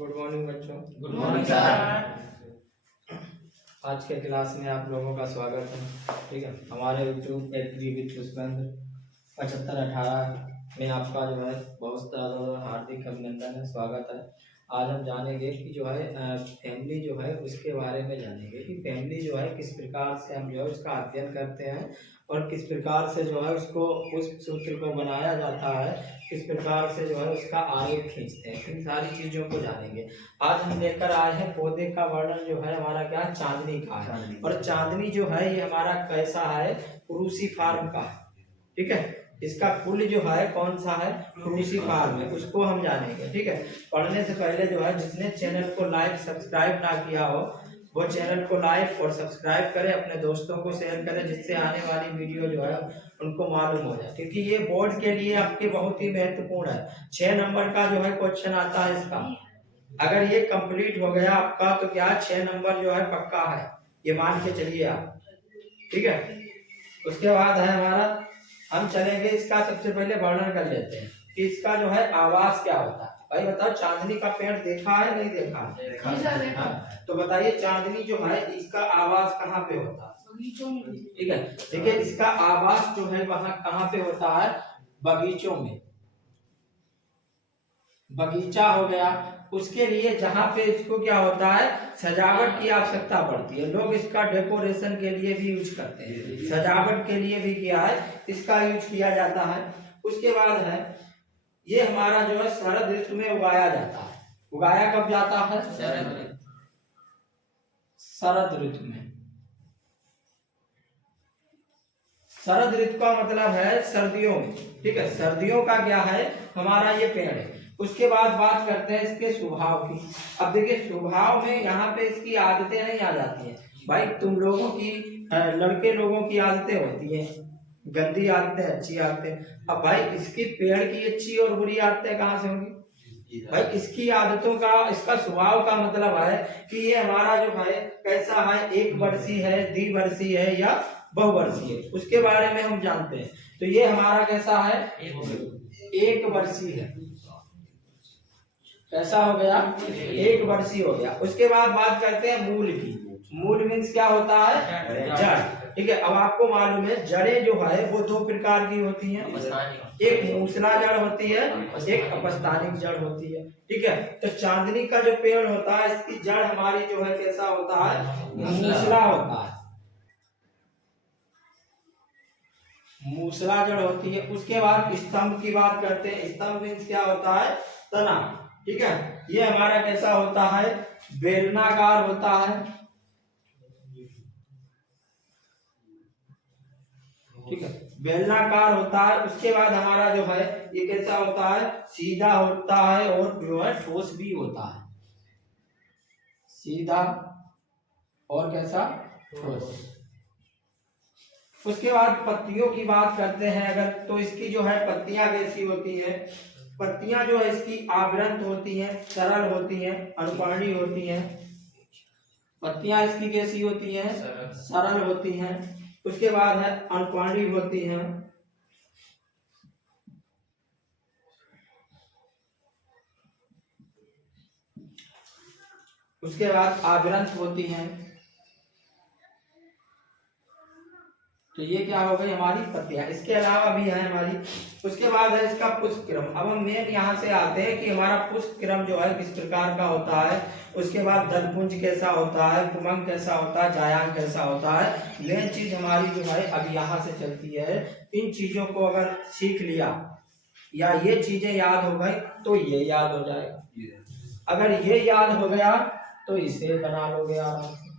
Good morning बच्चों। Good morning sir. आज के क्लास में आप लोगों का स्वागत है। ठीक है, हमारे यूट्यूब एग्री विद पुष्पेंद्र 7518 में आपका जो है बहुत ज़्यादा हार्दिक अभिनंदन है, स्वागत है। आज हम जानेंगे कि जो है फैमिली जो है उसके बारे में जानेंगे कि फैमिली जो है किस प्रकार से हम जो है उसका अध्ययन करते हैं और किस प्रकार से जो है उसको उस सूत्र को बनाया जाता है, किस प्रकार से जो है उसका आरेख खींचते हैं, इन सारी चीज़ों को जानेंगे। आज हम लेकर आए हैं पौधे का वर्णन जो है हमारा क्या चांदनी का है। और चांदनी जो है ये हमारा कैसा है, क्रूसीफार्म का है। ठीक है, इसका कुल जो है कौन सा है, क्रूसीफार्म है, उसको हम जानेंगे। ठीक है, पढ़ने से पहले जो है जिसने चैनल को लाइक सब्सक्राइब ना किया हो वो चैनल को लाइक और सब्सक्राइब करें, अपने दोस्तों को शेयर करें, जिससे आने वाली वीडियो जो है उनको मालूम हो जाए, क्योंकि ये बोर्ड के लिए आपके बहुत ही महत्वपूर्ण है। 6 नंबर का जो है क्वेश्चन आता है इसका। अगर ये कंप्लीट हो गया आपका तो क्या 6 नंबर जो है पक्का है, ये मान के चलिए आप। ठीक है, उसके बाद है हमारा, हम चलेंगे इसका सबसे पहले वर्णन कर लेते हैं कि इसका जो है आवास क्या होता है। भाई बताओ, चांदनी का पेड़ देखा है नहीं देखा है? देखा। तो बताइए चांदनी जो है इसका आवास कहाँ पे होता है? बगीचों में। ठीक है, देखिए इसका आवास जो है वहाँ कहाँ पे होता है, बगीचों में। बगीचा हो गया, उसके लिए जहाँ पे इसको क्या होता है, सजावट की आवश्यकता पड़ती है। लोग इसका डेकोरेशन के लिए भी यूज करते हैं, सजावट के लिए भी क्या है इसका यूज किया जाता है। उसके बाद है ये हमारा जो है शरद ऋतु में उगाया जाता है। उगाया कब जाता है? शरद ऋतु में। शरद ऋतु का मतलब है सर्दियों में। ठीक है, सर्दियों का क्या है हमारा ये पेड़ है। उसके बाद बात करते हैं इसके स्वभाव की। अब देखिए स्वभाव में यहाँ पे इसकी आदतें नहीं आ जाती हैं। भाई तुम लोगों की लड़के लोगों की आदतें होती हैं, गंदी आदतें, अच्छी आदतें। अब भाई इसकी पेड़ की अच्छी और बुरी आदतें कहाँ से होंगी? भाई इसकी आदतों का, इसका स्वभाव का मतलब है कि ये हमारा जो है कैसा है, एक वर्षीय है, द्विवर्षीय है या बहुवर्षीय है, उसके बारे में हम जानते हैं। तो ये हमारा कैसा है, एक वर्षीय है। कैसा हो गया, एक वर्षीय हो गया। उसके बाद बात करते हैं मूल की। मूल मीन्स क्या होता है, जड़। ठीक है, अब आपको मालूम है जड़ें जो है वो 2 प्रकार की होती हैं, एक मूसला जड़ होती है, एक अपस्थानिक जड़ होती है। ठीक है, तो चांदनी का जो पेड़ होता है इसकी जड़ हमारी जो है कैसा होता है, मूसला होता है, मूसला जड़ होती है। उसके बाद स्तंभ की बात करते हैं। स्तंभ मीन्स क्या होता है, तना। ठीक है, ये हमारा कैसा होता है, बेलनाकार होता है। ठीक है, बेलनाकार होता है। उसके बाद हमारा जो है ये कैसा होता है, सीधा होता है और जो है ठोस भी होता है, सीधा और कैसा, ठोस। उसके बाद पत्तियों की बात करते हैं अगर, तो इसकी जो है पत्तियां कैसी होती है, पत्तियां जो है इसकी आवृत होती हैं, सरल होती हैं, अनुपर्णी होती हैं। पत्तियां इसकी कैसी होती हैं, सरल होती हैं। उसके बाद है अनुपर्णी होती हैं। उसके बाद आवृत होती हैं। तो ये क्या हो गई हमारी पत्तियां। इसके अलावा भी है हमारी। उसके बाद है इसका पुष्प क्रम। अब हम मेन यहाँ से आते हैं कि हमारा पुष्प क्रम जो है किस प्रकार का होता है। उसके बाद दलपुंज कैसा होता है, पुमंग कैसा होता है, जायांग कैसा होता है। मेन चीज हमारी जो है अब यहाँ से चलती है। इन चीजों को अगर सीख लिया या ये चीजें याद हो गई तो ये याद हो जाएगा। अगर ये याद हो गया तो इसे बना लोगे आराम से।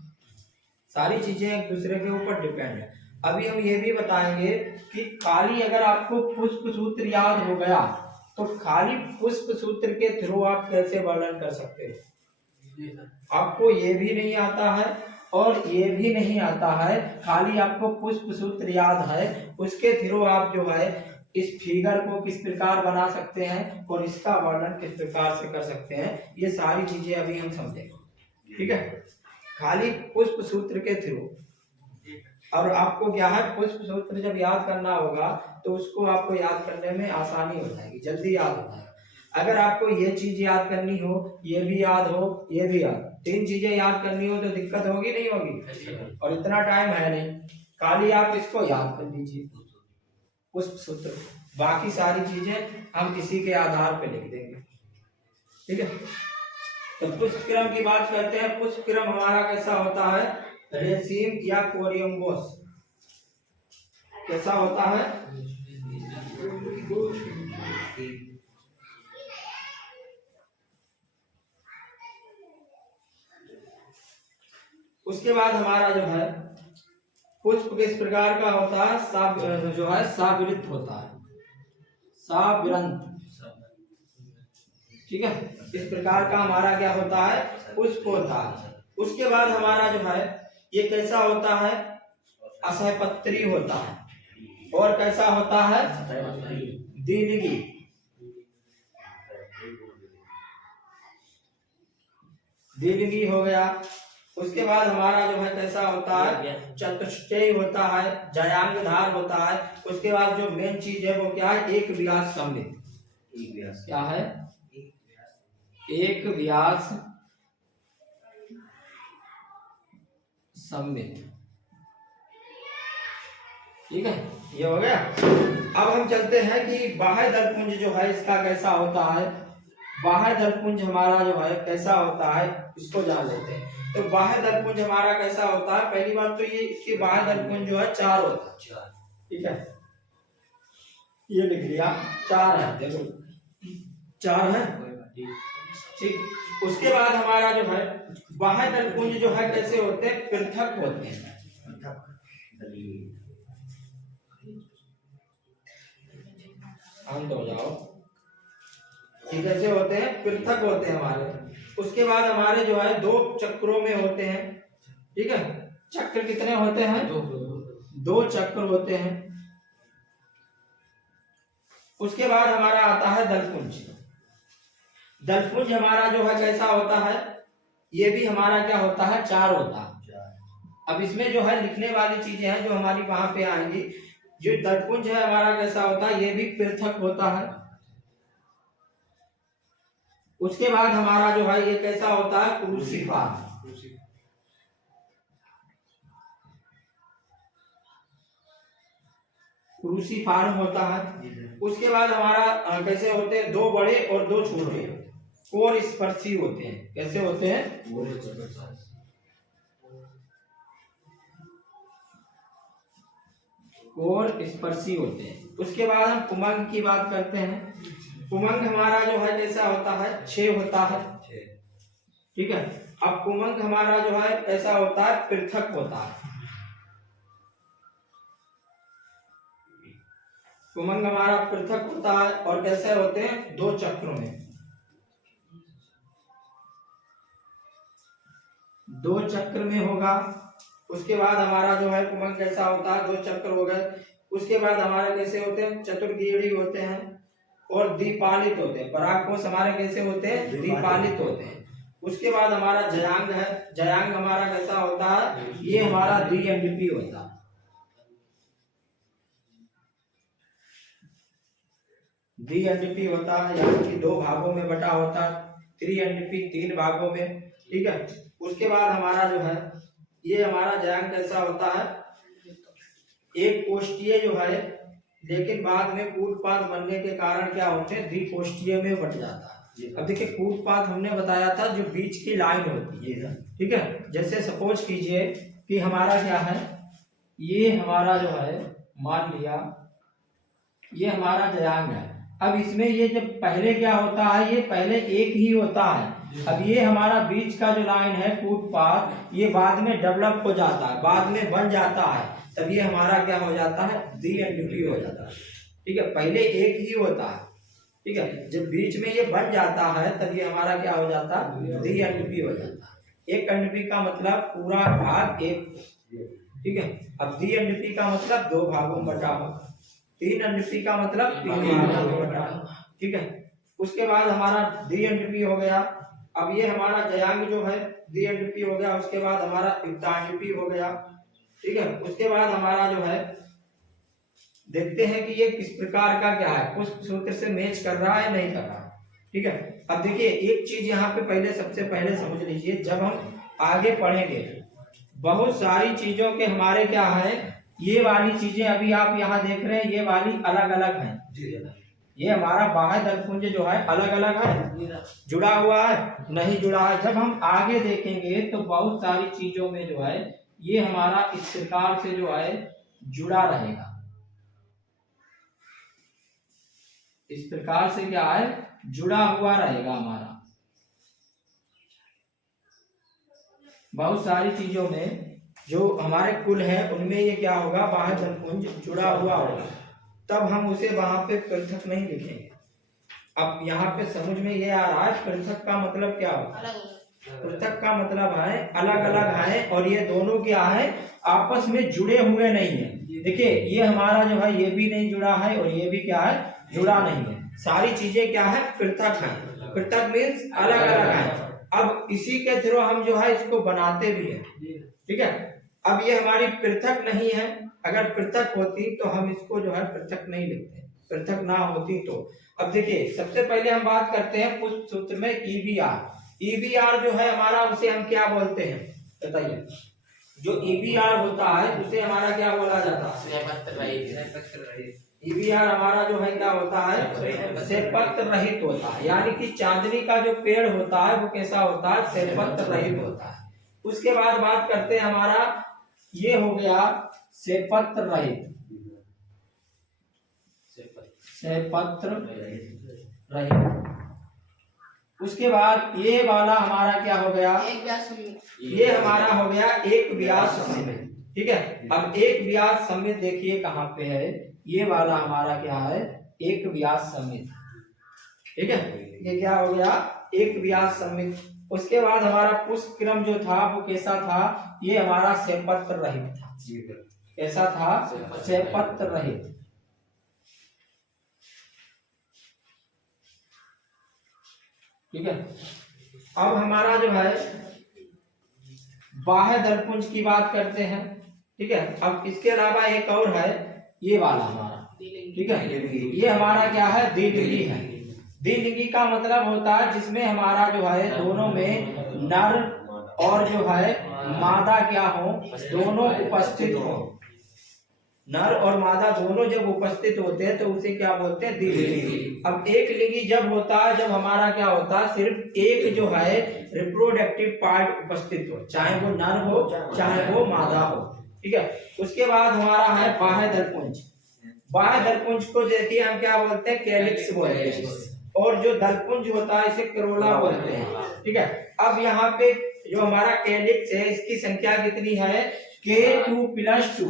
सारी चीजें एक दूसरे के ऊपर डिपेंड है। अभी हम ये भी बताएंगे कि खाली अगर आपको पुष्प सूत्र याद हो गया तो खाली पुष्प सूत्र के थ्रू आप कैसे वर्णन कर सकते हो। आपको ये भी नहीं आता है और ये भी नहीं आता है, खाली आपको पुष्प सूत्र याद है, उसके थ्रू आप जो है इस फिगर को किस प्रकार बना सकते हैं और इसका वर्णन किस प्रकार से कर सकते हैं, ये सारी चीजें अभी हम समझेंगे। ठीक है, खाली पुष्प सूत्र के थ्रू। और आपको क्या है, पुष्प सूत्र जब याद करना होगा तो उसको आपको याद करने में आसानी हो जाएगी, जल्दी याद हो जाएगा। अगर आपको ये चीज याद करनी हो, ये भी याद हो, ये भी याद, 3 चीजें याद करनी हो तो दिक्कत होगी नहीं होगी? और इतना टाइम है नहीं, खाली आप इसको याद कर लीजिए, पुष्प सूत्र, बाकी सारी चीजें हम इसी के आधार पे लिख देंगे। ठीक है, तो पुष्प क्रम की बात करते हैं। पुष्प क्रम हमारा कैसा होता है? रेसिम या कोरियम्बोस कैसा होता है? उसके बाद हमारा जो है पुष्प किस प्रकार का होता है? जो है साविरित होता है, साविरंत। ठीक है, इस प्रकार का हमारा क्या होता है? पुष्प होता है। उसके बाद हमारा जो है ये कैसा होता है? असहपत्री होता है। और कैसा होता है? द्विलिंगी। द्विलिंगी हो गया। उसके बाद हमारा जो है कैसा होता है? चतुष्टयी होता है, जयांगधार होता है। उसके बाद जो मेन चीज है वो क्या है? एक व्यास सममित। क्या है? एक व्यास सममित। ठीक है, ये हो गया। अब हम चलते हैं कि बाह्य दलपुंज जो है इसका कैसा होता है। बाह्य दलपुंज हमारा जो है कैसा होता है इसको जान लेते हैं। तो बाह्य दलपुंज हमारा कैसा होता है? पहली बात तो ये इसके बाह्य दलपुंज जो है 4 होता है। ठीक है, ये लिख लिया 4 है, देखो 4 है। ठीक, उसके बाद हमारा जो है बाह्य दलपुंज जो है कैसे होते हैं? पृथक होते हैं। शांत हो जाओ। ये कैसे होते हैं? पृथक होते हैं हमारे। उसके बाद हमारे जो है 2 चक्रों में होते हैं। ठीक है, चक्र कितने होते हैं? 2 चक्र होते हैं। उसके बाद हमारा आता है दलपुंज। दलपुंज हमारा जो है कैसा होता है? ये भी हमारा क्या होता है? 4 होता है। अब इसमें जो है लिखने वाली चीजें हैं जो हमारी वहां पे आएंगी। जो दलपुंज है हमारा कैसा होता है? ये भी पृथक होता है। उसके बाद हमारा जो है ये कैसा होता है? क्रूसिफार। क्रूसिफार्म होता है। उसके बाद हमारा कैसे होते हैं? 2 बड़े और 2 छोटे कोर स्पर्शी होते हैं। कैसे होते हैं? कोर स्पर्शी होते हैं। उसके बाद हम पुमंग की बात करते हैं। पुमंग हमारा जो है कैसा होता है? 6 होता है। ठीक है, अब पुमंग हमारा जो है ऐसा होता है? पृथक होता है। पुमंग हमारा पृथक होता है और कैसे होते हैं? 2 चक्रों में। 2 चक्र में होगा। उसके बाद हमारा जो है पुमंग कैसा होता है? 2 चक्र हो गए। उसके बाद हमारे कैसे होते हैं? चतुर्गीढ़ी होते हैं और द्विपालित होते हैं। परागकोश हमारे कैसे होते हैं? द्विपालित होते हैं। उसके बाद हमारा जयांग है। जयांग हमारा कैसा होता है? ये हमारा द्विअंडपी होता है। द्विअंडपी होता है, यानी कि 2 भागों में बटा होता है। त्रिअंडपी 3 भागों में। ठीक है, उसके बाद हमारा जो है ये हमारा जयांग कैसा होता है? एक कोष्ठीय जो है, लेकिन बाद में कूटपाद बनने के कारण क्या होते हैं? द्विकोष्ठीय में बट जाता है। अब देखिए कूटपाद हमने बताया था जो बीच की लाइन होती है। ठीक है, जैसे सपोज कीजिए कि हमारा क्या है? ये हमारा जो है मान लिया ये हमारा जयांग है। अब इसमें ये जब पहले क्या होता है? ये पहले एक ही होता है। अब ये हमारा बीच का जो लाइन है कूटपाद, ये बाद में डेवलप हो जाता है, बाद में बन जाता है, तब ये हमारा क्या हो जाता है? द्विअंडपी हो जाता है। ठीक है, पहले एक ही होता है। ठीक है, जब बीच में ये बन जाता है तब ये हमारा क्या हो जाता है? द्विअंडपी हो जाता है। एक अंडपी का मतलब पूरा भाग एक। ठीक है, अब द्विअंडपी का मतलब 2 भागों में बटा हो। 3 अंडपी का मतलब 3 भागों में बटा हो। ठीक है, उसके बाद हमारा द्विअंडपी हो गया। अब ये हमारा जयांग जो है द्विअंडपी हो गया। उसके बाद हमारा युक्तांडपी हो गया। ठीक है, उसके बाद हमारा जो है देखते हैं कि ये किस प्रकार का क्या है, पुष्प सूत्र से मैच कर रहा है नहीं कर रहा। ठीक है। अब देखिए एक चीज यहाँ पे पहले सबसे पहले समझ लीजिए, जब हम आगे पढ़ेंगे बहुत सारी चीजों के हमारे क्या है, ये वाली चीजें अभी आप यहाँ देख रहे हैं ये वाली अलग अलग हैं। ये हमारा बाह्य दलपुंज जो है अलग अलग है, जुड़ा हुआ है नहीं जुड़ा है। जब हम आगे देखेंगे तो बहुत सारी चीजों में जो है ये हमारा इस प्रकार से जो है जुड़ा रहेगा, इस प्रकार से क्या है जुड़ा हुआ रहेगा हमारा। बहुत सारी चीजों में जो हमारे कुल है उनमें ये क्या होगा, बाह्य दलपुंज जुड़ा हुआ होगा, तब हम उसे वहां पे पृथक नहीं लिखेंगे। अब यहाँ पे समझ में ये आ रहा है पृथक का मतलब क्या होगा। पृथक का मतलब है अलग अलग है, और ये दोनों क्या है आपस में जुड़े हुए नहीं है। देखिए ये हमारा जो है ये भी नहीं जुड़ा है और ये भी क्या है जुड़ा नहीं है, सारी चीजें क्या है पृथक है। पृथक मीन्स अलग अलग है। अब इसी के थ्रू हम जो है इसको बनाते भी हैं, ठीक है। अब ये हमारी पृथक नहीं है, अगर पृथक होती तो हम इसको जो है पृथक नहीं लिखते, पृथक ना होती तो। अब देखिए सबसे पहले हम बात करते हैं पुष्प सूत्र में ईबीआर। ईबीआर जो है हमारा उसे हम क्या बोलते हैं बताइए। जो ईबीआर होता है उसे हमारा क्या बोला जाता है, ईबीआर हमारा जो है क्या होता है सेपत्र रहित होता है, यानी कि चांदनी का जो पेड़ होता है वो कैसा होता है सेपत्र रहित होता है। उसके बाद बात करते हैं हमारा ये हो गया सेपत्र रहित, सेपत्र रहित। उसके बाद ये वाला हमारा क्या हो गया, ये हमारा हो गया एक व्यास समित, ठीक है। अब एक व्यास समित देखिए कहाँ पे है, ये वाला हमारा क्या है एक व्यास समित, ठीक है। ये क्या हो गया एक व्यास समित। उसके बाद हमारा पुष्प क्रम जो था वो कैसा था, ये हमारा सेपत्र रहित था, कैसा था सेपत्र रहित, ठीक है। अब हमारा जो है बाह्य दलपुंज की बात करते हैं, ठीक है। अब इसके अलावा एक और है ये वाला हमारा, ठीक है। ये हमारा क्या है द्विलिंगी है। द्विलिंगी का मतलब होता है जिसमें हमारा जो है दोनों में नर और जो है मादा क्या हो दोनों उपस्थित हो, नर और मादा दोनों जब उपस्थित होते हैं तो उसे क्या बोलते हैं द्विलिंगी। अब एक लिंगी जब होता है जब हमारा क्या होता है सिर्फ एक जो है रिप्रोडक्टिव पार्ट उपस्थित हो, चाहे वो नर हो चाहे वो मादा हो, ठीक है। उसके बाद हमारा है बाह्य दलपुंज। बाह्य दलपुंज को देखिए हम क्या बोलते हैं कैलिक्स बोलते हैं, और जो दलपुंज होता है इसे करोला बोलते हैं, ठीक है। अब यहाँ पे जो हमारा कैलिक्स है इसकी संख्या कितनी है K2+2,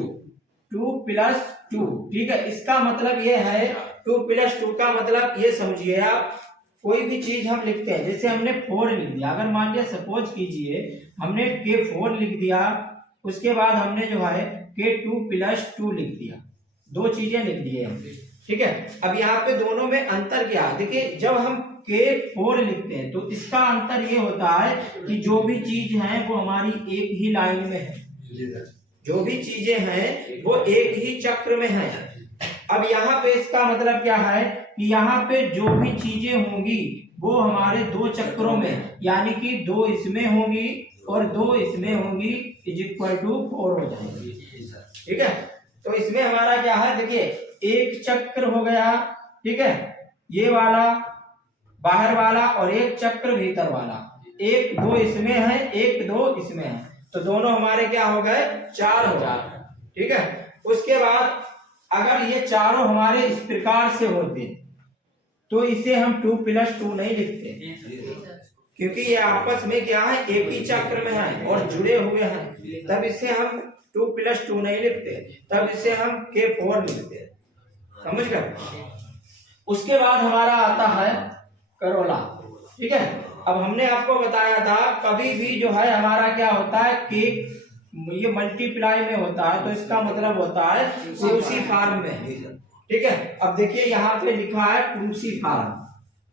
2+2, ठीक है। इसका मतलब ये है 2+2 का मतलब ये समझिए आप, कोई भी चीज हम लिखते हैं जैसे हमने 4 लिख दिया, अगर मान लिया सपोज कीजिए हमने K4 लिख दिया, उसके बाद हमने जो है K2+2 लिख दिया, दो चीजें लिख दी है, ठीक है। अब यहाँ पे दोनों में अंतर क्या है, देखिए जब हम K4 लिखते हैं तो इसका अंतर ये होता है कि जो भी चीज है वो हमारी एक ही लाइन में है, जो भी चीजें हैं वो एक ही चक्र में है। अब यहाँ पे इसका मतलब क्या है कि यहाँ पे जो भी चीजें होंगी वो हमारे दो चक्रों में, यानी कि 2 इसमें होंगी और 2 इसमें होंगी, =4 हो जाएगी, ठीक है। तो इसमें हमारा क्या है देखिए एक चक्र हो गया, ठीक है, ये वाला बाहर वाला और एक चक्र भीतर वाला, 1 2 इसमें है 1 2 इसमें है, तो दोनों हमारे क्या हो गए 4 हो गए, ठीक है। उसके बाद अगर ये चारों हमारे इस प्रकार से होते तो इसे हम 2+2 नहीं लिखते, क्योंकि ये आपस में क्या है एक ही चक्र में है और जुड़े हुए हैं, तब इसे हम 2+2 नहीं लिखते, तब इसे हम K4 लिखते हैं, समझ गए। उसके बाद हमारा आता है करोला, ठीक है। अब हमने आपको बताया था कभी भी जो है हमारा क्या होता है कि ये मल्टीप्लाई में होता है तो इसका मतलब होता है क्रूसीफॉर्म में, ठीक है। अब देखिए यहाँ पे लिखा है क्रूसीफॉर्म,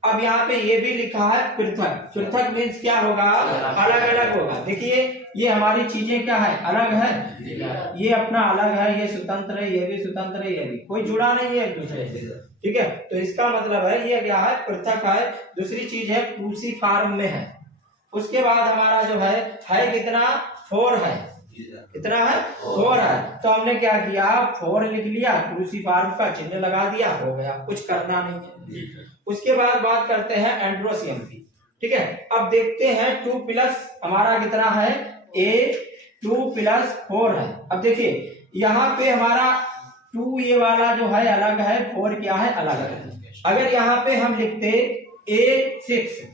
अब यहाँ पे ये भी लिखा है पृथक। पृथक मीन्स क्या होगा, अलग अलग होगा। देखिए ये हमारी चीजें क्या है, अलग है, ये अपना अलग है, ये स्वतंत्र है, ये भी स्वतंत्र है, ये भी कोई जुड़ा नहीं है एक दूसरे से, ठीक है। तो इसका मतलब है ये क्या है, पृथक है। दूसरी चीज है क्रूसीफॉर्म में है। उसके बाद हमारा जो है कितना, 4 है। कितना है, 4 है। तो हमने क्या किया, 4 लिख लिया, क्रूसीफॉर्म का चिन्ह लगा दिया, हो गया, कुछ करना नहीं है। उसके बाद बात करते हैं एंड्रोसियम की, ठीक है। अब देखते हैं 2 प्लस हमारा कितना है, A 2 प्लस 4 है। अब देखिए यहाँ पे हमारा 2 ये वाला जो है अलग है, 4 क्या है, अलग है। अगर यहाँ पे हम लिखते A6,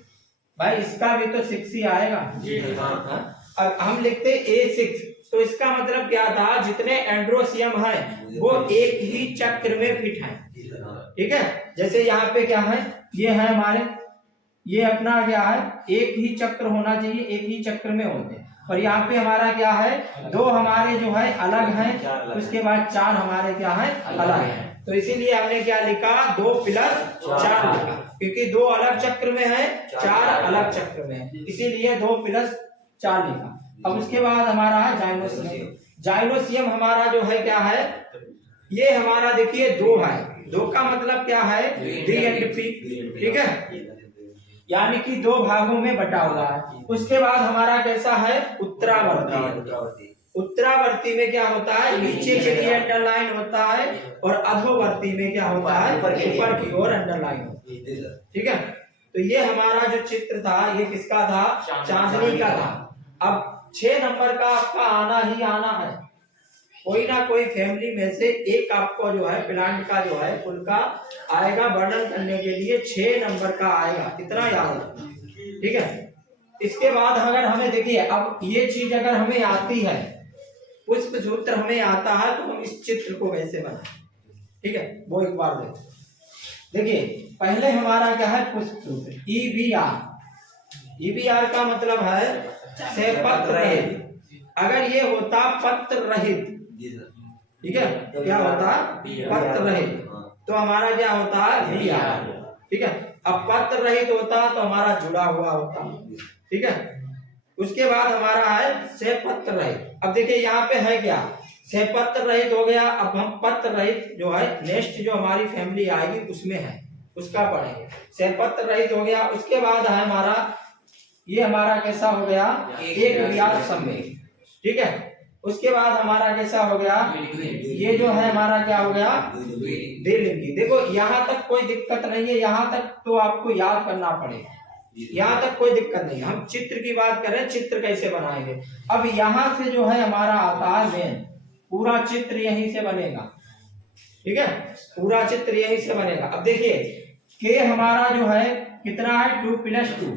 भाई इसका भी तो 6 ही आएगा, अब हम लिखते A6, तो इसका मतलब क्या था, जितने एंड्रोसियम है वो एक ही चक्र में फिट है, ठीक है। जैसे यहाँ पे क्या है, ये है हमारे, ये अपना क्या है, एक ही चक्र होना चाहिए, एक ही चक्र में होते हैं। और यहाँ पे हमारा क्या है, 2 हमारे जो है अलग हैं, उसके बाद 4 हमारे क्या है, अलग हैं। तो इसीलिए हमने क्या लिखा, 2 प्लस 4 लिखा, क्योंकि 2 अलग चक्र में है, 4 अलग चक्र में है, इसीलिए 2 प्लस 4 लिखा। अब उसके बाद हमारा है जाइनोसियम। जाइनोसियम हमारा जो है क्या है, ये हमारा देखिए 2 है, 2 का मतलब क्या है, D एंड P, ठीक है, यानी कि 2 भागों में बटा हुआ है। उसके बाद हमारा कैसा है, उत्तरावर्ती। उत्तरावर्ती में क्या होता है, नीचे के लिए अंडरलाइन होता है, और अधोवर्ती में क्या होता है, ऊपर की ओर अंडरलाइन होती है, ठीक है। तो ये हमारा जो चित्र था ये किसका था, चांदनी का था। अब 6 नंबर का आपका आना ही आना है, कोई ना कोई फैमिली में से एक आपको जो है प्लांट का जो है फूल का आएगा, वर्णन करने के लिए 6 नंबर का आएगा, इतना याद रखना, ठीक है। इसके बाद अगर हमें देखिए, अब ये चीज अगर हमें आती है, पुष्प सूत्र हमें आता है, तो हम इस चित्र को वैसे बनाए, ठीक है, वो एक बार देखिए। पहले हमारा क्या है, पुष्प सूत्र EBR। EBR का मतलब है से पत्र रहित। अगर ये होता पत्र रहित, ठीक है, क्या होता, पत्र रहित, तो हमारा क्या होता है, BR, ठीक है। अब पत्र रहित होता तो हमारा जुड़ा हुआ होता, ठीक है। उसके बाद हमारा है से पत्र रहित। अब देखिए यहाँ पे है क्या, से पत्र रहित हो गया। अब हम पत्र रहित जो है नेक्स्ट जो हमारी फैमिली आएगी उसमें है, उसका पढ़ेंगे। से पत्र रहित हो गया। उसके बाद है हमारा, ये हमारा कैसा हो गया, एक व्यास सम्मेलन, ठीक है। उसके बाद हमारा कैसा हो गया, ये जो है हमारा क्या हो गया, द्विलिंगी। देखो यहाँ तक कोई दिक्कत नहीं है, यहाँ तक तो आपको याद करना पड़ेगा, यहाँ तक कोई दिक्कत नहीं। हम चित्र की बात करें, चित्र कैसे बनाएंगे। अब यहाँ से जो है हमारा आता है मेन, पूरा चित्र यहीं से बनेगा, ठीक है, पूरा चित्र यहीं से बनेगा। अब देखिए के हमारा जो है कितना है, 2 प्लस 2,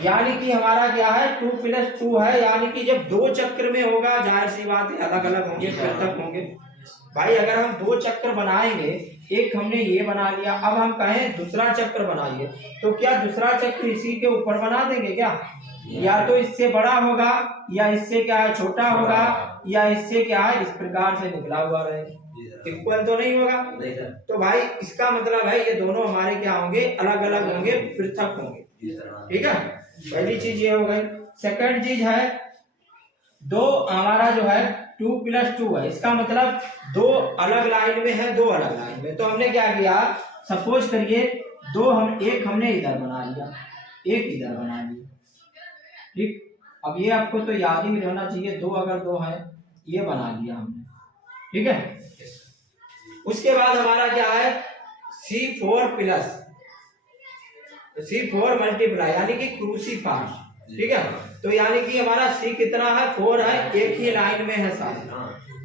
यानी कि हमारा क्या है, 2 प्लस 2 है, यानी कि जब 2 चक्र में होगा, जाहिर सी बात है अलग अलग होंगे, पृथक होंगे। भाई अगर हम 2 चक्र बनाएंगे, एक हमने ये बना लिया, अब हम कहें दूसरा चक्र बनाइए, तो क्या दूसरा चक्र इसी के ऊपर बना देंगे क्या, या तो इससे बड़ा होगा, या इससे क्या है छोटा होगा, या इससे क्या है इस प्रकार से निकला हुआ रहेगा, इक्वल तो नहीं होगा। तो भाई इसका मतलब है ये दोनों हमारे क्या होंगे, अलग अलग होंगे, पृथक होंगे, ठीक है। पहली चीज ये हो गई। सेकंड चीज है, 2 हमारा जो है 2 प्लस 2 है, इसका मतलब 2 अलग लाइन में है, 2 अलग लाइन में। तो हमने क्या किया, सपोज करिए 2 हम, एक हमने इधर बना लिया, एक इधर बना लिया, ठीक। अब ये आपको तो याद ही रहना चाहिए, 2 अगर 2 है, ये बना लिया हमने, ठीक है। उसके बाद हमारा क्या है, C4 प्लस C4 मल्टीप्लाई, यानी कि क्रूसीफॉर्म, ठीक है। तो यानी कि हमारा C कितना है, 4 है, एक ही लाइन में है सारे,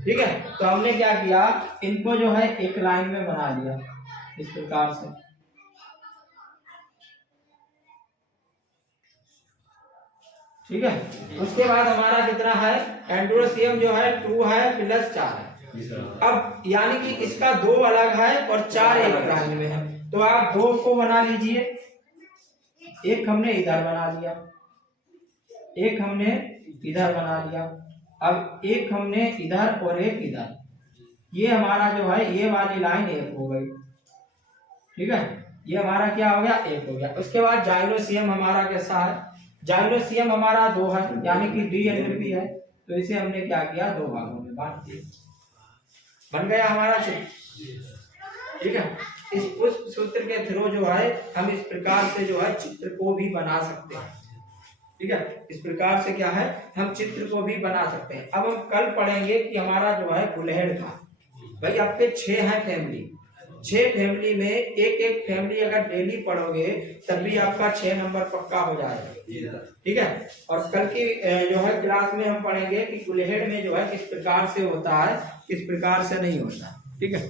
ठीक है। तो हमने क्या किया, इनको जो है एक लाइन में बना लिया इस प्रकार से, ठीक है। उसके बाद हमारा कितना है, एंड्रोसियम जो है 2 है प्लस 4 है। अब यानी कि इसका 2 अलग है और 4 एक लाइन में है, तो आप 2 को बना लीजिए, एक हमने इधर बना लिया, एक हमने इधर बना लिया, अब एक हमने इधर और एक इधर, ये हमारा जो है ये वाली लाइन एक हो गई, ठीक है। ये हमारा क्या हो गया, एक हो गया। उसके बाद जाइलोसियम हमारा कैसा है, जाइलोसियम हमारा 2 है, यानी कि डी एंड बी है, तो इसे हमने क्या किया, 2 भागों में बांट दिया, बन गया हमारा चित्र। ठीक है, इस उस सूत्र के थ्रू जो है हम इस प्रकार से जो है चित्र को भी बना सकते हैं। ठीक है, इस प्रकार से क्या है, हम चित्र को भी बना सकते हैं। अब हम कल पढ़ेंगे कि हमारा जो है गुलहेड़ का, भाई आपके 6 हैं फैमिली, 6 फैमिली में एक एक फैमिली अगर डेली पढ़ोगे तब भी आपका 6 नंबर पक्का हो जाएगा। ठीक है, और कल की जो है क्लास में हम पढ़ेंगे कि गुलहेड़ में जो है किस प्रकार से होता है, किस प्रकार से नहीं होता। ठीक है।